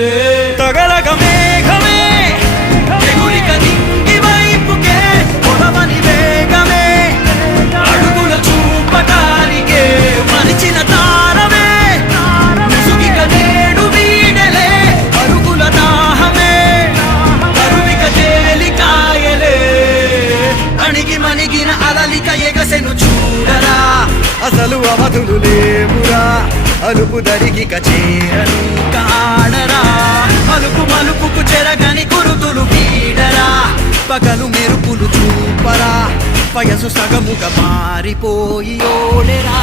కనులే తగలగ మేఘమే ఎగురిక నింగి వైపుకే పొడవని వేగమే అడుగుల చూపటానికే మరిచిన తారమే ముసుగిక నేడు వీడలే అరుగుల దాహమే అరువిక తేలికాయలే అణిగి మణిగిన అలలిక ఎగసెను చూడరా అసలు అవధులు లేవురా అలుపు దరిగిక చేరను కాడరా మలుపు మలుపుకు చెరగని గురుతులు వీడరా పగలు మెరుపులు చూపరా వయసు సగముగా మారిపోయి ఓడెరా